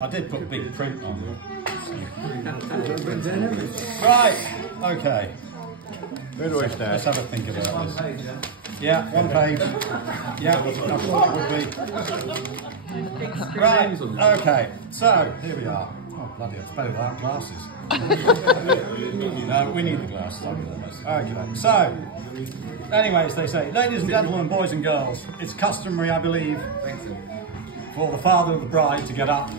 I did put big print on it. Right, okay. Where do I start? Let's have a think about this. Yeah, one page. Yeah, I thought it would be. Right, okay. So, here we are. Oh, bloody, it's better without glasses. No, we need the glasses. Okay, so, anyways, they say, ladies and gentlemen, boys and girls, it's customary, I believe, for the father of the bride to get up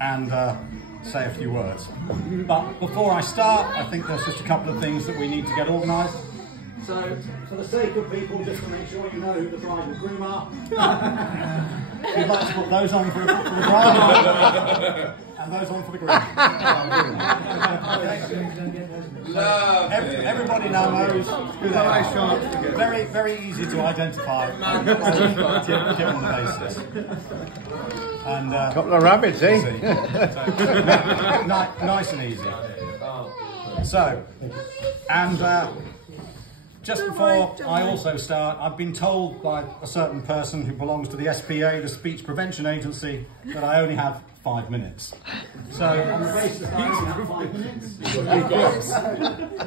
and say a few words. But before I start, I think there's just a couple of things that we need to get organised. So, for the sake of people, just to make sure you know who the bride and groom are, we'd like to put those on for the bride and those on for the groom. Everybody now knows who they are. Very, very easy to identify. Given the basis. And couple of rabbits, eh? Nice and easy. So, and just before I also start, I've been told by a certain person who belongs to the SPA, the Speech Prevention Agency, that I only have 5 minutes. So, on the basis of that 5 minutes,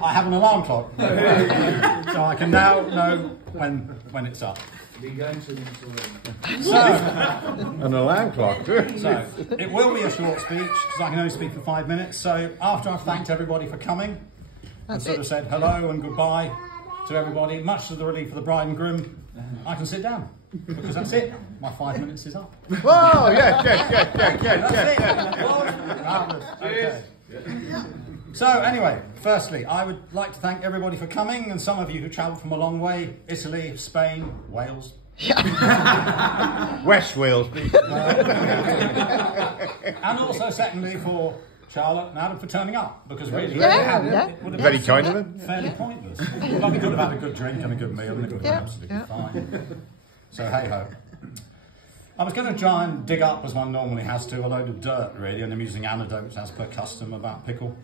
I have an alarm clock. So I can now know when it's up. So, an alarm clock. So, it will be a short speech because I can only speak for 5 minutes. So, after I've thanked everybody for coming and sort of said hello and goodbye to everybody, much to the relief of the bride and groom, I can sit down because that's it. My 5 minutes is up. Whoa! Yes. Okay. So anyway, firstly, I would like to thank everybody for coming, and some of you who travelled from a long way: Italy, Spain, Wales. West Wales. And also, secondly, for Charlotte and Adam for turning up, because really, it would have Very been kind of them. fairly pointless. Well, we could have had a good drink and a good meal, and it would have been absolutely fine. So hey ho. I was going to try and dig up, as one normally has to, a load of dirt, really, and amusing anecdotes as per custom about Pickle.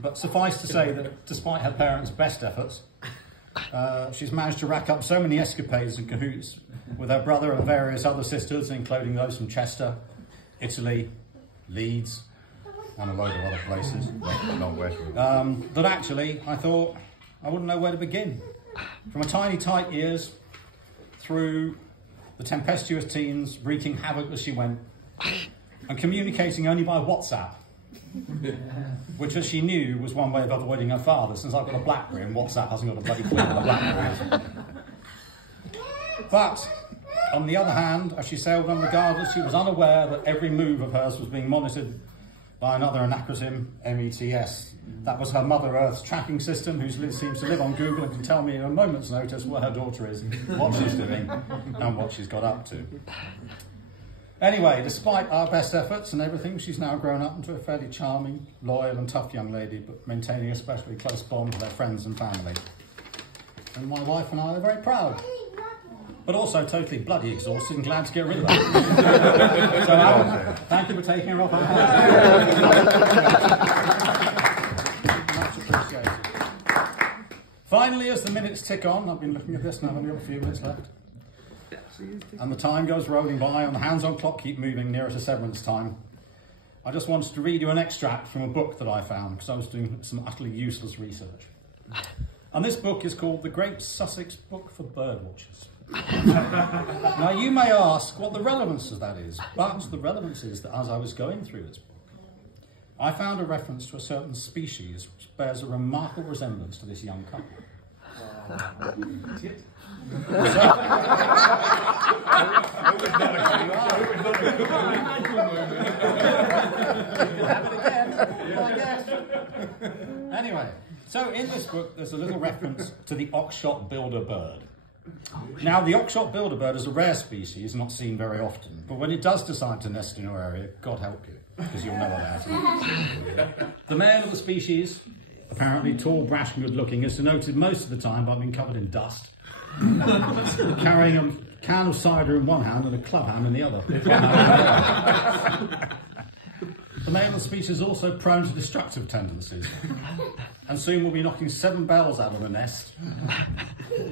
But suffice to say that despite her parents' best efforts, she's managed to rack up so many escapades and cahoots with her brother and various other sisters, including those from Chester, Italy, Leeds, and a load of other places. That actually, I thought I wouldn't know where to begin. From her tiny, tight ears through the tempestuous teens, wreaking havoc as she went, and communicating only by WhatsApp, which, as she knew, was one way of avoiding her father, since I've got a BlackBerry and WhatsApp hasn't got a bloody clue what a BlackBerry is. But, on the other hand, as she sailed on regardless, she was unaware that every move of hers was being monitored by another anachronism, METS. That was her Mother Earth's tracking system, who seems to live on Google and can tell me in a moment's notice where her daughter is, what she's doing, and what she's got up to. Anyway, despite our best efforts and everything, she's now grown up into a fairly charming, loyal and tough young lady, but maintaining a especially close bond with her friends and family. And my wife and I are very proud, but also totally bloody exhausted and glad to get rid of her. So Alan, thank you for taking her off our hands. Much appreciated. Finally, as the minutes tick on, I've been looking at this and I've only got a few minutes left. And the time goes rolling by and the hands-on clock keep moving nearer to severance time. I just wanted to read you an extract from a book that I found because I was doing some utterly useless research. And this book is called The Great Sussex Book for Birdwatchers. Now you may ask what the relevance of that is, but the relevance is that as I was going through this book, I found a reference to a certain species which bears a remarkable resemblance to this young couple. Anyway, so in this book there's a little reference to the Oxshott builder bird. Now, the Oxshott builder bird is a rare species, not seen very often, but when it does decide to nest in your area, God help you, because you'll know what that is. The male of the species, apparently tall, brash and good looking, is denoted most of the time by being covered in dust, carrying a can of cider in one hand and a club hand in the other. The male of the species is also prone to destructive tendencies, and soon will be knocking 7 bells out of the nest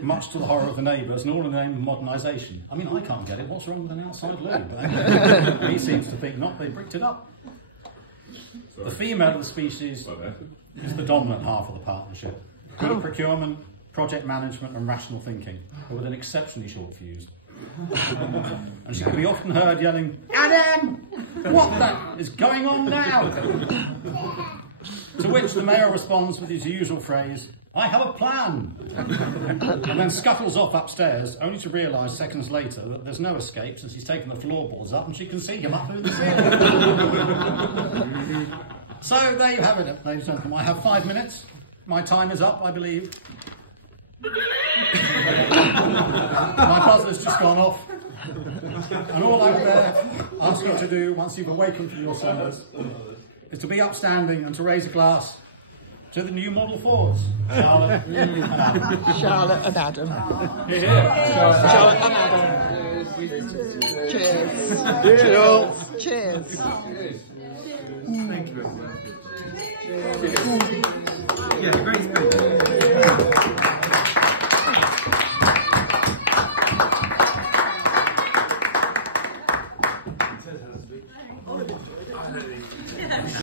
much to the horror of the neighbours, and all in the name of modernisation. I mean, I can't get it. What's wrong with an outside loo? But he seems to think not. They bricked it up. The female of the species is the dominant half of the partnership. Good at procurement, project management and rational thinking, but with an exceptionally short fuse. And she can be often heard yelling, "Adam! What the is going on now?" To which the mayor responds with his usual phrase, "I have a plan," and then scuttles off upstairs, only to realise seconds later that there's no escape since he's taken the floorboards up and she can see him up through the ceiling. So there you have it, ladies and gentlemen. I have 5 minutes. My time is up, I believe. My buzzer's just gone off. And all I would ask you to do, once you've awakened from your slumbers, is to be upstanding and to raise a glass to the new Model 4s. Charlotte and Adam. Charlotte and Adam. Charlotte and Adam. Cheers. Cheers. Thank you very much. Yeah, great space.